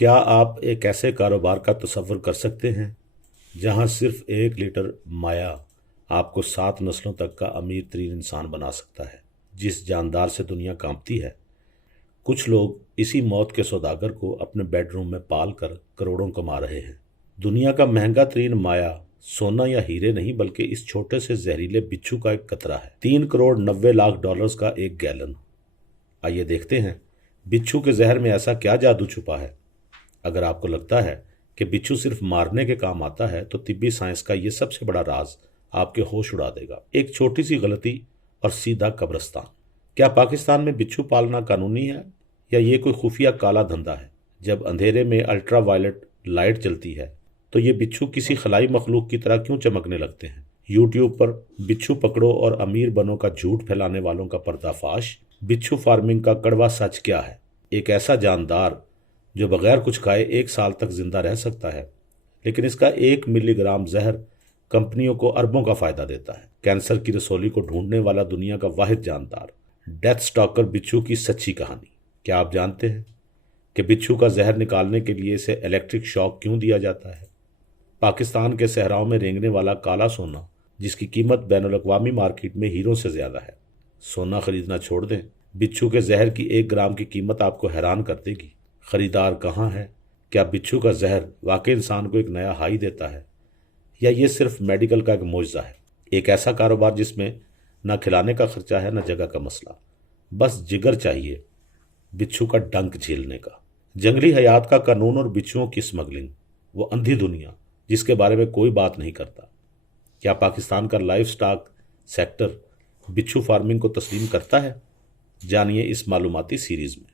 क्या आप एक ऐसे कारोबार का तसव्वुर कर सकते हैं जहां सिर्फ 1 लीटर माया आपको 7 नस्लों तक का अमीर तरीन इंसान बना सकता है, जिस जानदार से दुनिया कांपती है? कुछ लोग इसी मौत के सौदागर को अपने बेडरूम में पाल कर करोड़ों कमा रहे हैं। दुनिया का महंगा तरीन माया सोना या हीरे नहीं, बल्कि इस छोटे से जहरीले बिच्छू का एक कतरा है। 3 करोड़ 90 लाख डॉलर्स का एक गैलन। आइए देखते हैं बिच्छू के जहर में ऐसा क्या जादू छुपा है। अगर आपको लगता है कि बिच्छू सिर्फ मारने के काम आता है, तो तिब्बी साइंस का ये सबसे बड़ा राज आपके होश उड़ा देगा। एक छोटी सी गलती और सीधा कब्रिस्तान। क्या पाकिस्तान में बिच्छू पालना कानूनी है, या ये कोई खुफिया काला धंधा है? जब अंधेरे में अल्ट्रा वायलेट लाइट चलती है, तो ये बिच्छू किसी खलाई मखलूक की तरह क्यों चमकने लगते हैं? यूट्यूब पर बिच्छू पकड़ो और अमीर बनो का झूठ फैलाने वालों का पर्दाफाश। बिच्छू फार्मिंग का कड़वा सच क्या है? एक ऐसा जानदार जो बगैर कुछ खाए 1 साल तक जिंदा रह सकता है, लेकिन इसका 1 मिलीग्राम जहर कंपनियों को अरबों का फायदा देता है। कैंसर की रसोली को ढूंढने वाला दुनिया का वाहिद जानदार, डेथ स्टॉकर बिच्छू की सच्ची कहानी। क्या आप जानते हैं कि बिच्छू का जहर निकालने के लिए इसे इलेक्ट्रिक शॉक क्यों दिया जाता है? पाकिस्तान के सहराओं में रेंगने वाला काला सोना, जिसकी कीमत बैनुल अक़वामी मार्केट में हीरों से ज्यादा है। सोना खरीदना छोड़ दें, बिच्छू के जहर की 1 ग्राम की कीमत आपको हैरान कर देगी। खरीदार कहाँ है? क्या बिच्छू का जहर वाकई इंसान को एक नया हाई देता है, या ये सिर्फ मेडिकल का एक मोजज़ा है? एक ऐसा कारोबार जिसमें न खिलाने का खर्चा है, न जगह का मसला, बस जिगर चाहिए बिच्छू का डंक झेलने का। जंगली हयात का कानून और बिच्छुओं की स्मगलिंग, वो अंधी दुनिया जिसके बारे में कोई बात नहीं करता। क्या पाकिस्तान का लाइफ स्टॉक सेक्टर बिच्छू फार्मिंग को तस्लीम करता है? जानिए इस मालूमाती सीरीज में।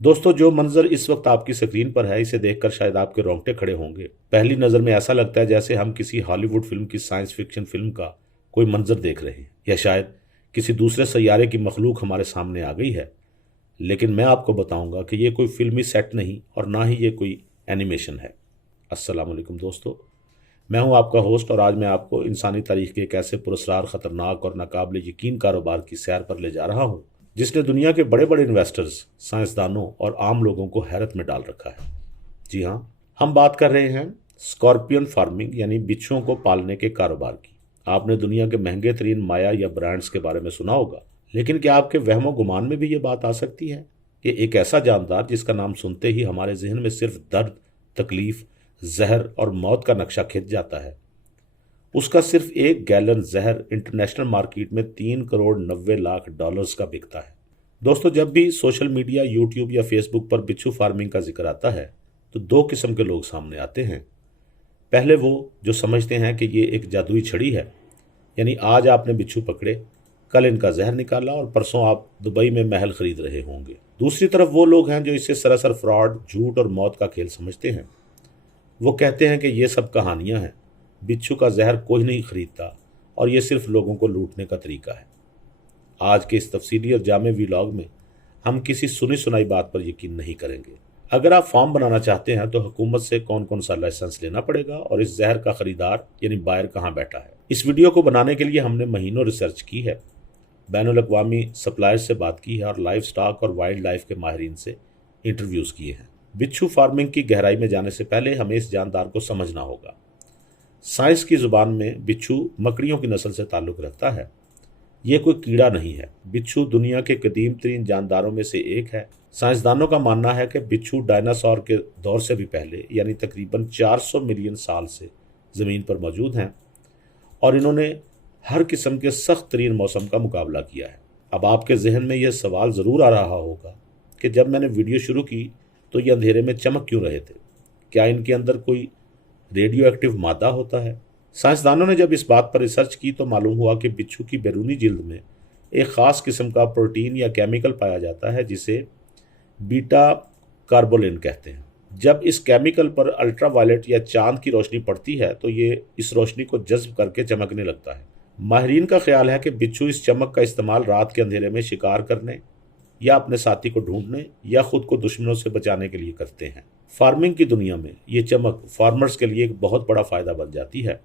दोस्तों, जो मंजर इस वक्त आपकी स्क्रीन पर है, इसे देखकर शायद आपके रोंगटे खड़े होंगे। पहली नज़र में ऐसा लगता है जैसे हम किसी हॉलीवुड फिल्म की साइंस फिक्शन फिल्म का कोई मंजर देख रहे हैं, या शायद किसी दूसरे सैयारे की मखलूक हमारे सामने आ गई है। लेकिन मैं आपको बताऊंगा कि ये कोई फिल्मी सेट नहीं, और ना ही ये कोई एनिमेशन है। अस्सलाम वालेकुम दोस्तों, मैं हूं आपका होस्ट, और आज मैं आपको इंसानी तारीख के एक ऐसे पुरस्कार, खतरनाक और नाकाबिल यकीन कारोबार की सैर पर ले जा रहा हूं, जिसने दुनिया के बड़े बड़े इन्वेस्टर्स, साइंसदानों और आम लोगों को हैरत में डाल रखा है। जी हाँ, हम बात कर रहे हैं स्कॉर्पियन फार्मिंग, यानी बिच्छुओं को पालने के कारोबार की। आपने दुनिया के महंगे तरीन माया या ब्रांड्स के बारे में सुना होगा, लेकिन क्या आपके वहमो गुमान में भी ये बात आ सकती है कि एक ऐसा जानदार जिसका नाम सुनते ही हमारे जहन में सिर्फ दर्द, तकलीफ, जहर और मौत का नक्शा खिंच जाता है, उसका सिर्फ 1 गैलन जहर इंटरनेशनल मार्केट में 3 करोड़ 90 लाख डॉलर्स का बिकता है? दोस्तों, जब भी सोशल मीडिया, यूट्यूब या फेसबुक पर बिच्छू फार्मिंग का जिक्र आता है, तो 2 किस्म के लोग सामने आते हैं। पहले वो जो समझते हैं कि ये एक जादुई छड़ी है, यानी आज आपने बिच्छू पकड़े, कल इनका जहर निकाला और परसों आप दुबई में महल खरीद रहे होंगे। दूसरी तरफ वो लोग हैं जो इसे सरासर फ्रॉड, झूठ और मौत का खेल समझते हैं। वो कहते हैं कि ये सब कहानियां हैं, बिच्छू का जहर कोई नहीं खरीदता, और ये सिर्फ लोगों को लूटने का तरीका है। आज के इस तफसीली और जामे व्लॉग में हम किसी सुनी सुनाई बात पर यकीन नहीं करेंगे। अगर आप फार्म बनाना चाहते हैं, तो हुकूमत से कौन कौन सा लाइसेंस लेना पड़ेगा, और इस जहर का खरीदार यानी बायर कहाँ बैठा है। इस वीडियो को बनाने के लिए हमने महीनों रिसर्च की है, बैनुल अक़वामी सप्लायर से बात की है, और लाइफ स्टॉक और वाइल्ड लाइफ के माहिरीन से इंटरव्यूज़ किए हैं। बिच्छू फार्मिंग की गहराई में जाने से पहले हमें इस जानदार को समझना होगा। साइंस की जुबान में बिच्छू मकड़ियों की नस्ल से ताल्लुक़ रखता है। ये कोई कीड़ा नहीं है। बिच्छू दुनिया के कदीम तरीन जानदारों में से एक है। साइंसदानों का मानना है कि बिच्छू डायनासोर के दौर से भी पहले, यानी तकरीबन 400 मिलियन साल से ज़मीन पर मौजूद हैं, और इन्होंने हर किस्म के सख्त तरीन मौसम का मुकाबला किया है। अब आपके जहन में यह सवाल ज़रूर आ रहा होगा कि जब मैंने वीडियो शुरू की तो ये अंधेरे में चमक क्यों रहे थे? क्या इनके अंदर कोई रेडियो एक्टिव मादा होता है? साइंसदानों ने जब इस बात पर रिसर्च की, तो मालूम हुआ कि बिच्छू की बैरूनी जिल्द में एक ख़ास किस्म का प्रोटीन या केमिकल पाया जाता है, जिसे बीटा कार्बोलिन कहते हैं। जब इस केमिकल पर अल्ट्रा वायलेट या चांद की रोशनी पड़ती है, तो ये इस रोशनी को जज्ब करके चमकने लगता है। माहिरीन का ख्याल है कि बिच्छू इस चमक का इस्तेमाल रात के अंधेरे में शिकार करने, या अपने साथी को ढूंढने, या खुद को दुश्मनों से बचाने के लिए करते हैं। फार्मिंग की दुनिया में ये चमक फार्मर्स के लिए एक बहुत बड़ा फ़ायदा बन जाती है,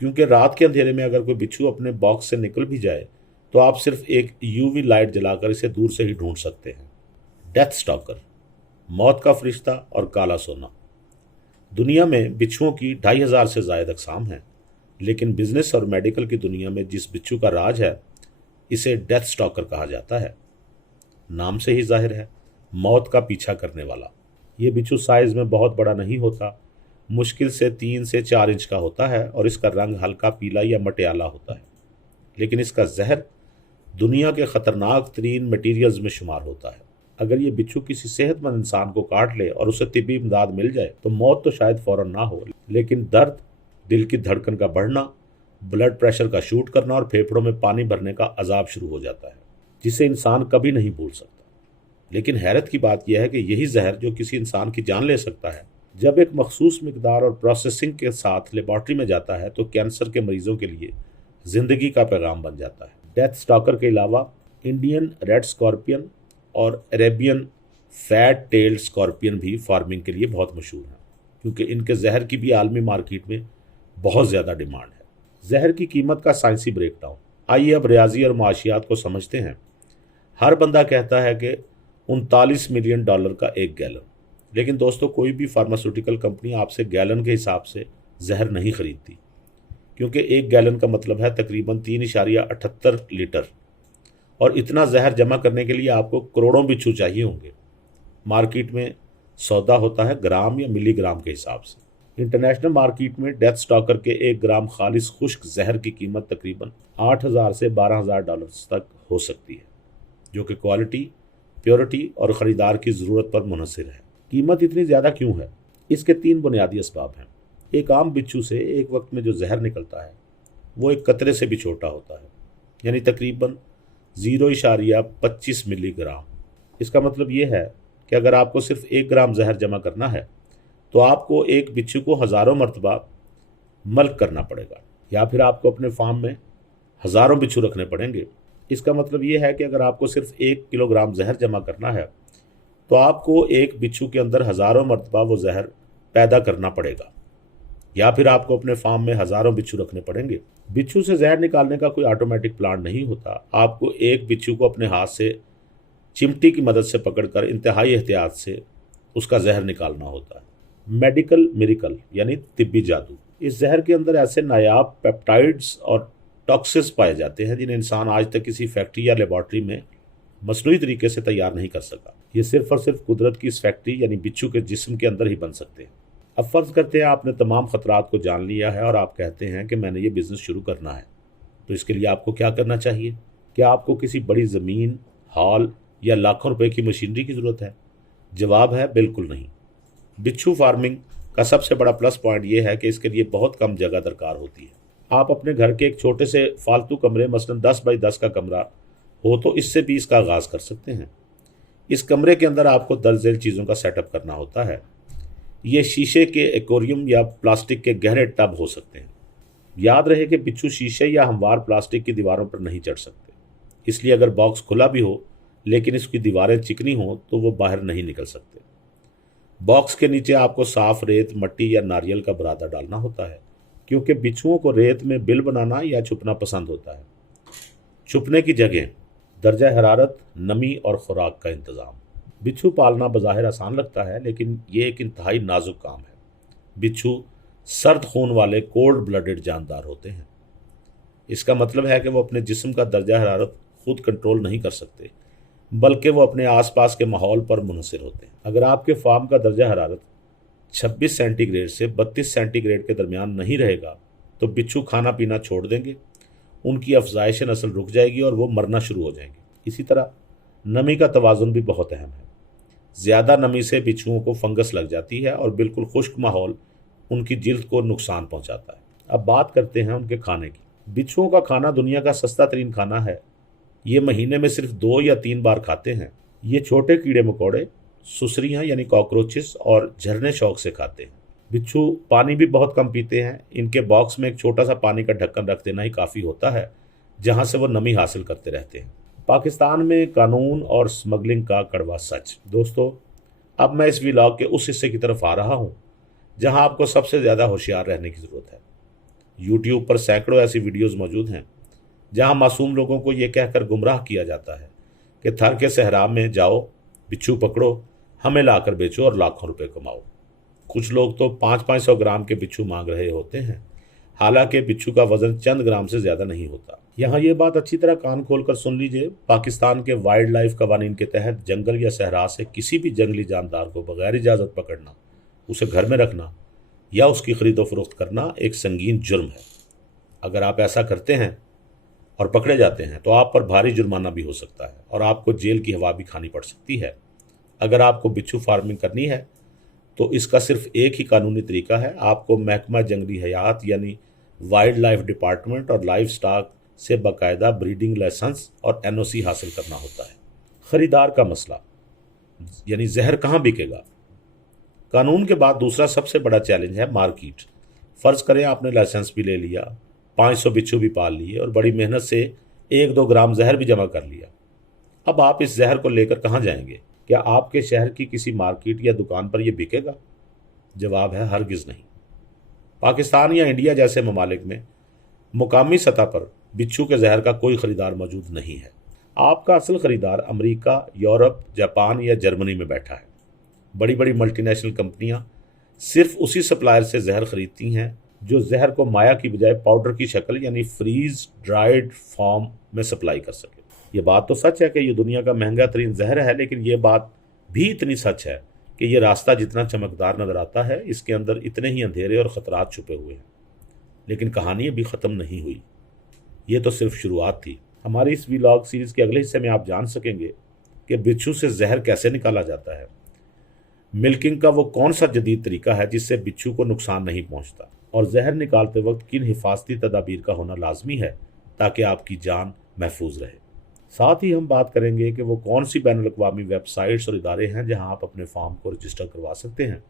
क्योंकि रात के अंधेरे में अगर कोई बिच्छू अपने बॉक्स से निकल भी जाए, तो आप सिर्फ एक यूवी लाइट जलाकर इसे दूर से ही ढूंढ सकते हैं। Death stalker. मौत का फरिश्ता और काला सोना। दुनिया में बिच्छुओं की 2500 से ज़ायद अक़साम हैं, लेकिन बिजनेस और मेडिकल की दुनिया में जिस बिच्छू का राज है, इसे डेथ स्टॉकर कहा जाता है। नाम से ही जाहिर है, मौत का पीछा करने वाला। ये बिच्छू साइज में बहुत बड़ा नहीं होता, मुश्किल से 3 से 4 इंच का होता है और इसका रंग हल्का पीला या मटियाला होता है। लेकिन इसका जहर दुनिया के ख़तरनाक तरीन मटीरियल्स में शुमार होता है। अगर ये बिच्छू किसी सेहतमंद इंसान को काट ले और उसे तिब्बी इमदाद मिल जाए तो मौत तो शायद फ़ौरन ना हो, लेकिन दर्द, दिल की धड़कन का बढ़ना, ब्लड प्रेशर का शूट करना और फेफड़ों में पानी भरने का अजाब शुरू हो जाता है, जिसे इंसान कभी नहीं भूल सकता। लेकिन हैरत की बात यह है कि यही जहर जो किसी इंसान की जान ले सकता है, जब एक मखसूस मिकदार और प्रोसेसिंग के साथ लेबॉर्ट्री में जाता है तो कैंसर के मरीजों के लिए ज़िंदगी का पैगाम बन जाता है। डेथ स्टॉकर के अलावा इंडियन रेड स्कॉर्पियन और अरेबियन फैट टेल्ड स्कॉर्पियन भी फार्मिंग के लिए बहुत मशहूर हैं, क्योंकि इनके जहर की भी आलमी मार्केट में बहुत ज़्यादा डिमांड है। जहर की कीमत का साइंसी ब्रेकडाउन। आइए अब रियाजी और माशियात को समझते हैं। हर बंदा कहता है कि $39 मिलियन का एक गैलन, लेकिन दोस्तों कोई भी फार्मास्यूटिकल कंपनी आपसे गैलन के हिसाब से जहर नहीं खरीदती, क्योंकि एक गैलन का मतलब है तकरीबन 3.78 लीटर, और इतना जहर जमा करने के लिए आपको करोड़ों बिच्छू चाहिए होंगे। मार्केट में सौदा होता है ग्राम या मिलीग्राम के हिसाब से। इंटरनेशनल मार्केट में डेथ स्टॉकर के 1 ग्राम खालिश खुश्क जहर की कीमत तकरीबन $8,000 से $12,000 तक हो सकती है, जो कि क्वालिटी, प्योरिटी और ख़रीदार की ज़रूरत पर मुनहसर है। कीमत इतनी ज़्यादा क्यों है? इसके 3 बुनियादी असबाब हैं। एक आम बिच्छू से एक वक्त में जो जहर निकलता है वो एक कतरे से भी छोटा होता है, यानी तकरीबन 0.25 मिलीग्राम। इसका मतलब ये है कि अगर आपको सिर्फ 1 ग्राम जहर जमा करना है तो आपको एक बिच्छू को हज़ारों मरतबा मल्क करना पड़ेगा, या फिर आपको अपने फार्म में हज़ारों बिच्छू रखने पड़ेंगे। इसका मतलब ये है कि अगर आपको सिर्फ 1 किलोग्राम जहर जमा करना है तो आपको एक बिच्छू के अंदर हज़ारों मरतबा वो जहर पैदा करना पड़ेगा, या फिर आपको अपने फार्म में हज़ारों बिच्छू रखने पड़ेंगे। बिच्छू से जहर निकालने का कोई ऑटोमेटिक प्लान नहीं होता। आपको एक बिच्छू को अपने हाथ से चिमटी की मदद से पकड़कर इंतहाई एहतियात से उसका जहर निकालना होता है। मेडिकल मिरेकल यानी तिब्बी जादू। इस जहर के अंदर ऐसे नायाब पेप्टाइड्स और टॉक्सिस पाए जाते हैं जिन्हें इंसान आज तक किसी फैक्ट्री या लेबॉर्ट्री में मसनूई तरीके से तैयार नहीं कर सका। ये सिर्फ और सिर्फ कुदरत की इस फैक्ट्री यानी बिच्छू के जिस्म के अंदर ही बन सकते हैं। अब फ़र्ज़ करते हैं आपने तमाम ख़तरात को जान लिया है और आप कहते हैं कि मैंने ये बिज़नेस शुरू करना है, तो इसके लिए आपको क्या करना चाहिए? क्या आपको किसी बड़ी ज़मीन, हॉल या लाखों रुपए की मशीनरी की ज़रूरत है? जवाब है बिल्कुल नहीं। बिच्छू फार्मिंग का सबसे बड़ा प्लस पॉइंट ये है कि इसके लिए बहुत कम जगह दरकार होती है। आप अपने घर के एक छोटे से फालतू कमरे, मसलन 10 बाई 10 का कमरा हो तो इससे भी इसका आगाज़ कर सकते हैं। इस कमरे के अंदर आपको दर्ज चीज़ों का सेटअप करना होता है। ये शीशे के एक्वेरियम या प्लास्टिक के गहरे टब हो सकते हैं। याद रहे कि बिच्छू शीशे या हमवार प्लास्टिक की दीवारों पर नहीं चढ़ सकते, इसलिए अगर बॉक्स खुला भी हो लेकिन इसकी दीवारें चिकनी हों तो वो बाहर नहीं निकल सकते। बॉक्स के नीचे आपको साफ रेत, मट्टी या नारियल का बुरादा डालना होता है, क्योंकि बिच्छुओं को रेत में बिल बनाना या छुपना पसंद होता है। छुपने की जगह, दर्जा हरारत, नमी और खुराक का इंतज़ाम। बिच्छू पालना बज़ाहिर आसान लगता है, लेकिन ये एक इंतहाई नाजुक काम है। बिच्छू सर्द खून वाले कोल्ड ब्लडेड जानदार होते हैं। इसका मतलब है कि वो अपने जिस्म का दर्जा हरारत खुद कंट्रोल नहीं कर सकते, बल्कि वो अपने आसपास के माहौल पर मुनहसर होते हैं। अगर आपके फार्म का दर्जा हरारत 26 सेंटीग्रेड से 32 सेंटीग्रेड के दरमियान नहीं रहेगा तो बिच्छू खाना पीना छोड़ देंगे, उनकी अफजाइश नस्ल रुक जाएगी और वो मरना शुरू हो जाएंगे। इसी तरह नमी का तवाज़ुन भी बहुत अहम है। ज़्यादा नमी से बिच्छुओं को फंगस लग जाती है और बिल्कुल खुश्क माहौल उनकी जिल्द को नुकसान पहुंचाता है। अब बात करते हैं उनके खाने की। बिच्छुओं का खाना दुनिया का सस्ता तरीन खाना है। ये महीने में सिर्फ 2 या 3 बार खाते हैं। ये छोटे कीड़े मकोड़े, सुसरियाँ यानी कॉकरोचेस और झरने शौक से खाते हैं। बिच्छू पानी भी बहुत कम पीते हैं। इनके बॉक्स में एक छोटा सा पानी का ढक्कन रख देना ही काफ़ी होता है, जहाँ से वो नमी हासिल करते रहते हैं। पाकिस्तान में कानून और स्मगलिंग का कड़वा सच। दोस्तों, अब मैं इस व्लॉग के उस हिस्से की तरफ आ रहा हूँ जहाँ आपको सबसे ज़्यादा होशियार रहने की ज़रूरत है। यूट्यूब पर सैकड़ों ऐसी वीडियोस मौजूद हैं जहाँ मासूम लोगों को ये कहकर गुमराह किया जाता है कि थर के सहरा में जाओ, बिच्छू पकड़ो, हमें लाकर बेचो और लाखों रुपए कमाओ। कुछ लोग तो 500-500 ग्राम के बिच्छू मांग रहे होते हैं, हालांकि बिच्छू का वजन चंद ग्राम से ज्यादा नहीं होता। यहाँ ये बात अच्छी तरह कान खोलकर सुन लीजिए, पाकिस्तान के वाइल्ड लाइफ कवानीन के तहत जंगल या सहरा से किसी भी जंगली जानदार को बगैर इजाजत पकड़ना, उसे घर में रखना या उसकी खरीदो फरोख्त करना एक संगीन जुर्म है। अगर आप ऐसा करते हैं और पकड़े जाते हैं तो आप पर भारी जुर्माना भी हो सकता है और आपको जेल की हवा भी खानी पड़ सकती है। अगर आपको बिच्छू फार्मिंग करनी है तो इसका सिर्फ एक ही कानूनी तरीका है, आपको महकमा जंगली हयात यानी वाइल्ड लाइफ डिपार्टमेंट और लाइफ स्टॉक से बाकायदा ब्रीडिंग लाइसेंस और एनओसी हासिल करना होता है। खरीदार का मसला यानी जहर कहाँ बिकेगा। कानून के बाद दूसरा सबसे बड़ा चैलेंज है मार्केट। फर्ज करें आपने लाइसेंस भी ले लिया, 500 बिच्छू भी पाल लिए और बड़ी मेहनत से 1-2 ग्राम जहर भी जमा कर लिया। अब आप इस जहर को लेकर कहाँ जाएंगे? क्या आपके शहर की किसी मार्केट या दुकान पर यह बिकेगा? जवाब है हरगिज नहीं। पाकिस्तान या इंडिया जैसे ममालिक में मुकामी सतह पर बिच्छू के जहर का कोई खरीदार मौजूद नहीं है। आपका असल खरीदार अमेरिका, यूरोप, जापान या जर्मनी में बैठा है। बड़ी बड़ी मल्टीनेशनल कंपनियां सिर्फ उसी सप्लायर से जहर खरीदती हैं जो जहर को माया की बजाय पाउडर की शक्ल यानी फ्रीज ड्राइड फॉर्म में सप्लाई कर सके। ये बात तो सच है कि ये दुनिया का महंगा तरीन जहर है, लेकिन ये बात भी इतनी सच है कि ये रास्ता जितना चमकदार नजर आता है, इसके अंदर इतने ही अंधेरे और खतरात छुपे हुए हैं। लेकिन कहानी अभी ख़त्म नहीं हुई, ये तो सिर्फ शुरुआत थी। हमारी इस व्लॉग सीरीज़ के अगले हिस्से में आप जान सकेंगे कि बिच्छू से जहर कैसे निकाला जाता है, मिल्किंग का वो कौन सा जदीद तरीका है जिससे बिच्छू को नुकसान नहीं पहुंचता, और जहर निकालते वक्त किन हिफाजती तदाबीर का होना लाजमी है ताकि आपकी जान महफूज रहे। साथ ही हम बात करेंगे कि वो कौन सी बैनुल अक़वामी वेबसाइट्स और इदारे हैं जहां आप अपने फार्म को रजिस्टर करवा सकते हैं।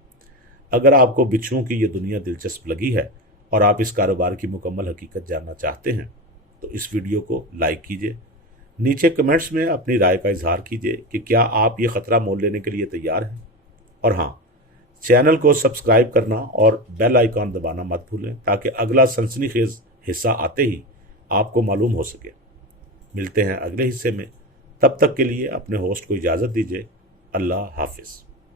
अगर आपको बिच्छुओं की ये दुनिया दिलचस्प लगी है और आप इस कारोबार की मुकम्मल हकीकत जानना चाहते हैं तो इस वीडियो को लाइक कीजिए, नीचे कमेंट्स में अपनी राय का इजहार कीजिए कि क्या आप ये ख़तरा मोल लेने के लिए तैयार हैं। और हाँ, चैनल को सब्सक्राइब करना और बेल आइकॉन दबाना मत भूलें ताकि अगला सनसनीखेज हिस्सा आते ही आपको मालूम हो सके। मिलते हैं अगले हिस्से में, तब तक के लिए अपने होस्ट को इजाज़त दीजिए। अल्लाह हाफिज़।